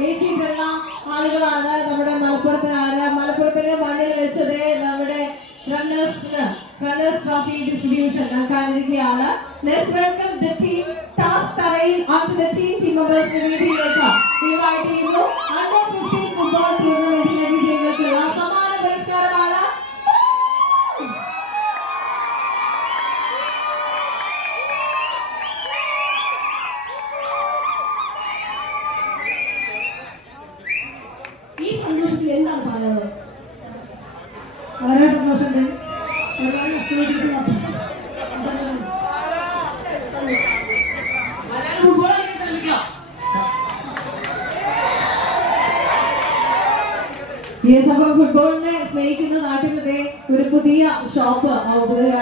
ജയിച്ചിട്ടുള്ള ആളുകളാണ് നമ്മുടെ മലപ്പുറത്തിനാണ് മലപ്പുറത്തിന് മണ്ണിൽ വെച്ചത് നമ്മുടെ റണ്ണേഴ്സിന് runners trophy distribution നൽകാനിരിക്കുകയാണ്. Let's welcome the team task തറയിൽ and the team team members മീറ്റിംഗിലേക്ക് invite ചെയ്യുന്നു. അണ്ടർ സന്തോഷത്തിൽ എന്താണ് പറയുന്നത് വളരെ സന്തോഷമുണ്ട്. ഫുട്ബോളിനെ സ്നേഹിക്കുന്ന നാട്ടിലത്തെ ഒരു പുതിയ ഷോപ്പ് ഔദ്യോഗിക